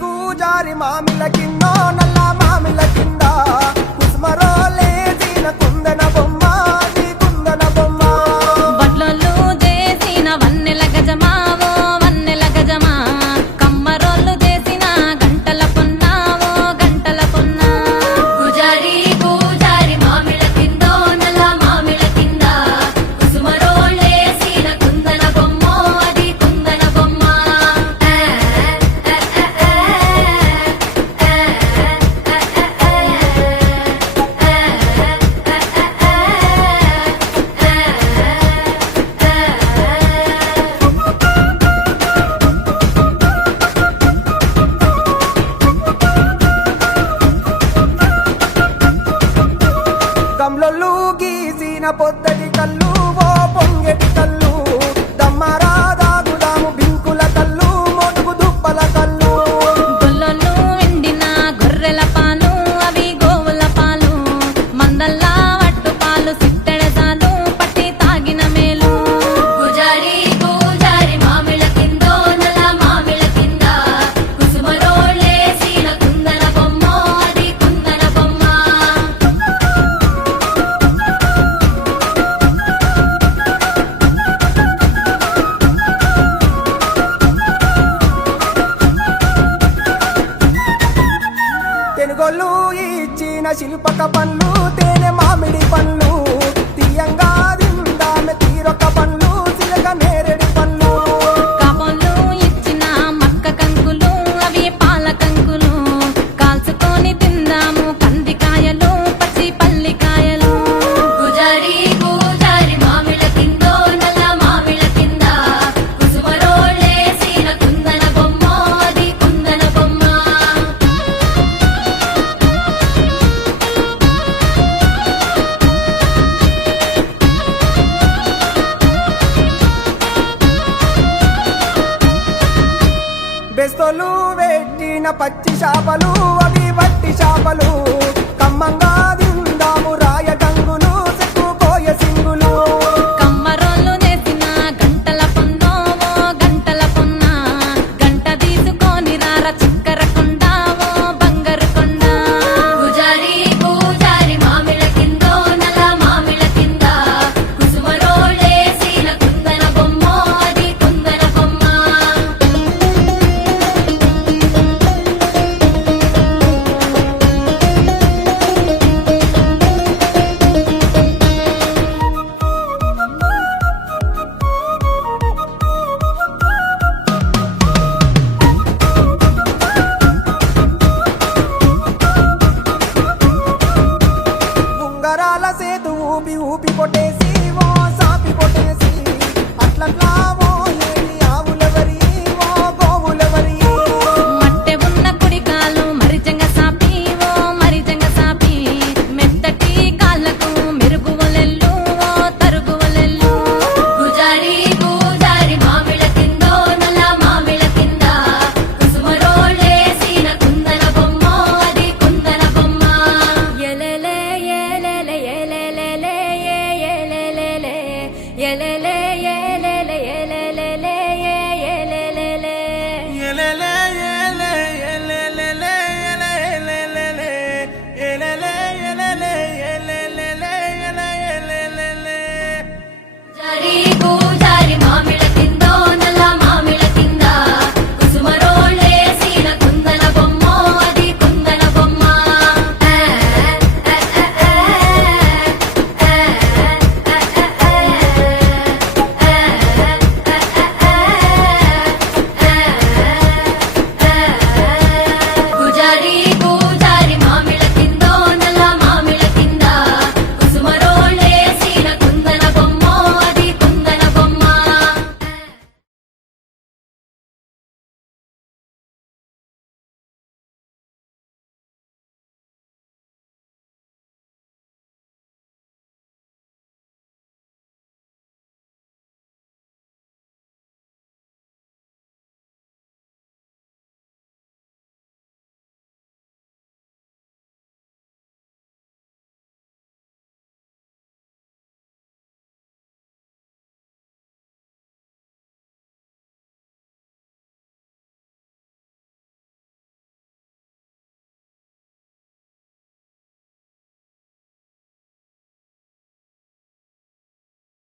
గూజారి మామిల కిందో నల్ల మామిల కింద కుసుమరోలే జీన కుందన బొమ్మ నీ కుందన బొమ్మ వడ్లొల్లు చేసిన వన్నెల గజమావో వన్నెల గజమా కమ్మరోళ్ళు చేసిన గంటల పొన్నావో గంటల పొన్నా గుజారి మామిళ్ళ కిందో నల్ల మామిళ్ళ కింద కుసుమరోళ్ళేసిన కుందన బొమ్మో అది కుందన బొమ్మ గమ్లొల్లు గీసిన పొద్దటి కళ్ళు ఓ పొంగెటి కళ్ళు దమ్మరా దాగుదాము బింకుల కళ్ళు మొడుగు దుప్పల కళ్ళు గొల్లొల్లు ఎండిన గొర్రెల పాలు అవి గోవుల పాలు మందల్లా వట్టు పాలు సిట్టెడసాలు పట్టి తాగిన మేలు గుజారి మామిళ్ళ కిందో నల్ల మామిళ్ళ కింద కుసుమరోళ్ళేసిన కుందన బొమ్మో అది కుందన బొమ్మ తెనుగొల్లు ఇచ్చిన శిల్పక పండ్లు తేనె మామిడి పండ్లు తీయంగా దిందామె తీరొక పండ్లు సిలక నేరేడి పండ్లు కాపొల్లు ఇచ్చిన మక్క కంకులు అవి పాల కంకులు కాల్చుకొని తిందాము కందికాయలు పచ్చి పల్లికాయలు గుజారి మామిళ్ళ కిందో నల్ల మామిళ్ళ కింద కుసుమరోళ్ళేసిన కుందన బొమ్మో అది కుందన బొమ్మ బెస్తోలు పెట్టిన పచ్చి చేపలు అవి వట్టి చేపలు కమ్మంగా